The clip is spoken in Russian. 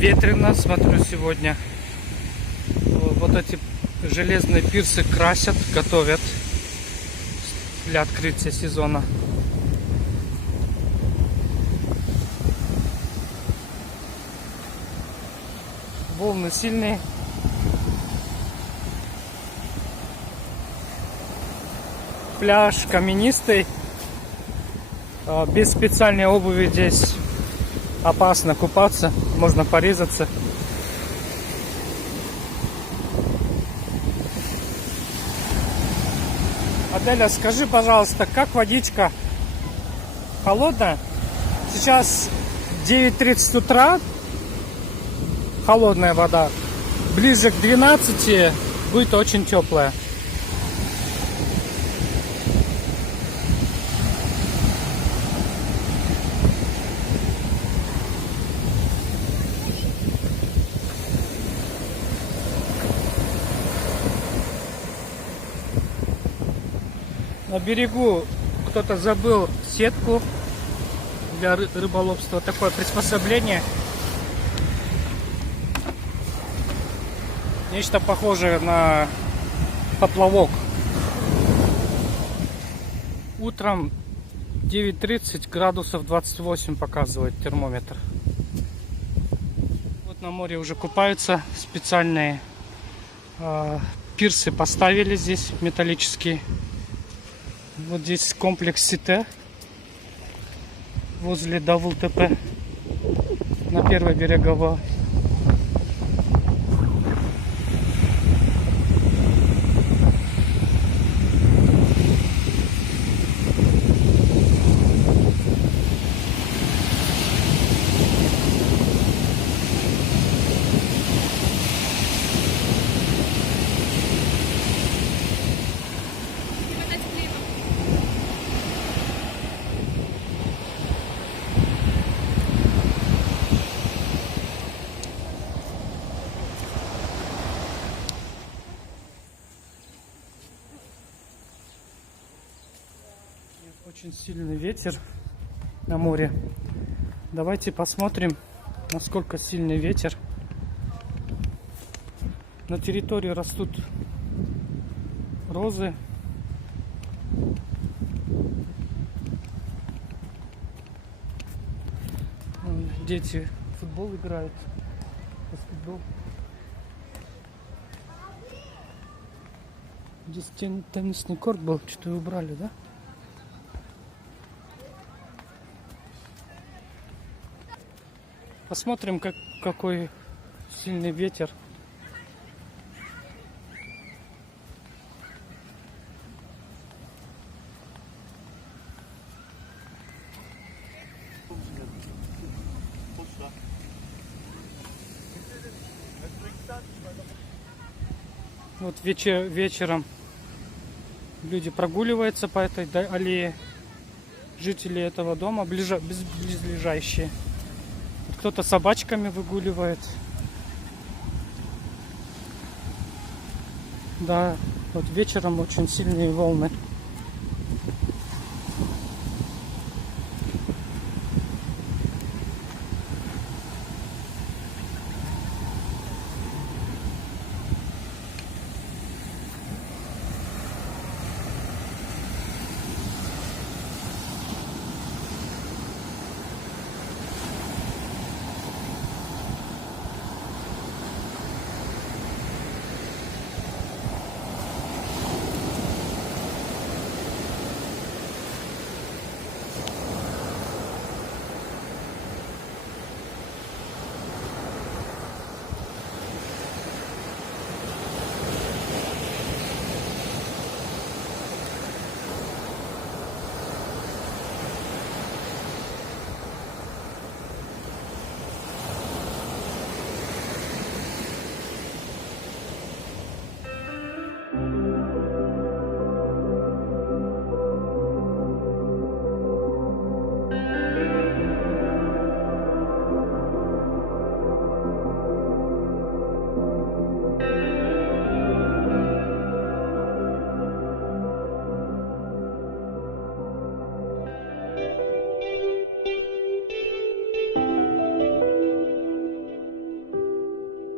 ветрено, смотрю сегодня. Вот эти железные пирсы красят, готовят для открытия сезона. Волны сильные. Пляж каменистый. Без специальной обуви здесь опасно купаться, можно порезаться. Аделя, скажи, пожалуйста, как водичка? Холодная? Сейчас 9:30 утра, холодная вода. Ближе к 12 будет очень теплая. На берегу кто-то забыл сетку для рыболовства. Такое приспособление. Нечто похожее на поплавок. Утром 9:30, градусов 28 показывает термометр. Вот на море уже купаются. Специальные пирсы поставили здесь, металлические. Вот здесь комплекс Сите возле ДАВЛ-ТП на первой береговой. Очень сильный ветер на море. Давайте посмотрим, насколько сильный ветер. На территории растут розы. Дети в футбол играют, баскетбол. Здесь теннисный корт был, что-то убрали, да? Посмотрим, какой сильный ветер. Вот вечером люди прогуливаются по этой аллее. Жители этого дома, близлежащие. Кто-то собачками выгуливает. Да, вот вечером очень сильные волны.